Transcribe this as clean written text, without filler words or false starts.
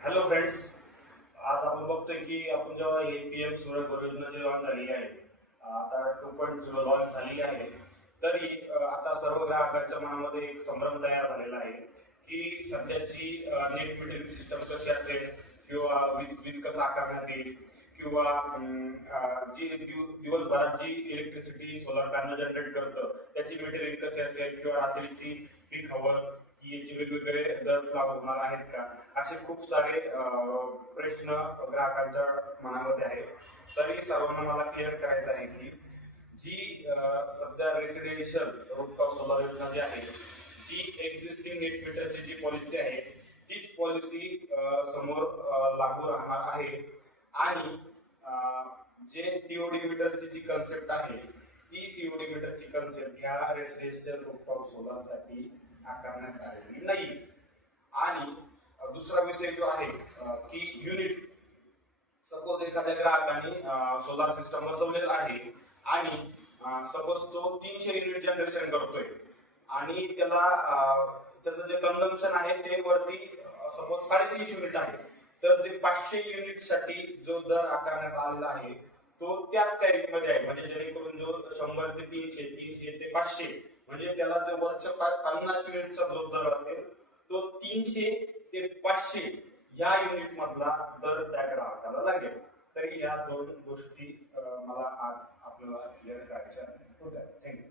Hello friends, आज आपण बघतोय की आपण जेव्हा हे पीएम सूर्यघर योजना जी लॉन्च झालेली आहे, आता 2.0 लॉन्च झालेली आहे. तरी आता सर्व ग्राहकांच्या मनामध्ये एक संभ्रम तयार झालेला आहे की सध्याची नेट मीटरिंग सिस्टम कशी असेल किंवा वीज बिल कसं आकारण्यात येईल किंवा जी दिवसभरात जी इलेक्ट्रिसिटी सोलर पॅनल जनरेट करतं त्याची मीटरिंग कशी असेल किंवा रात्रीची पीक हवर्स की याचे वेगवेगळे दर लागू होणार आहेत का, असे खूप सारे प्रश्न ग्राहकांच्या मनामध्ये आहेत. तरी सर्वांना मला क्लिअर करायचं आहे की जी सध्या रेसिडेन्शियल रूफटॉप सोलर योजना जी आहे, जी एक्झिस्टिंग नेट मीटरची जी पॉलिसी आहे तीच पॉलिसी समोर लागू राहणार आहे. आणि जे टीओडी मीटरची जी कन्सेप्ट आहे ती टीओडी मीटरची कन्सेप्ट ह्या रेसिडेन्शियल रूफटॉप सोलर साठी आकारण्यात आलेली नाही. आणि दुसरा विषय जो आहे की युनिट, सपोज एखाद्या ग्राहकाने सोलार सिस्टम बसवलेला आहे आणि सपोज तो 300 युनिट जनरेशन करतोय आणि त्याला त्याचं जे कन्झम्पशन आहे ते वरती सपोज 350 युनिट आहे, तर जे 500 युनिट साठी जो दर आकारण्यात आलेला आहे तो त्याच टॅरिफ मध्ये आहे. म्हणजे जेणेकरून जो 100 ते 300, 300 ते 500, म्हणजे त्याला जो वरच्या 50 युनिटचा जो दर असेल तो 300 ते 500 या युनिट मधला दर त्या ग्राहकाला लागेल. तर या दोन गोष्टी मला आज आपल्याला क्लिअर करायच्या होत्या. थँक्यू.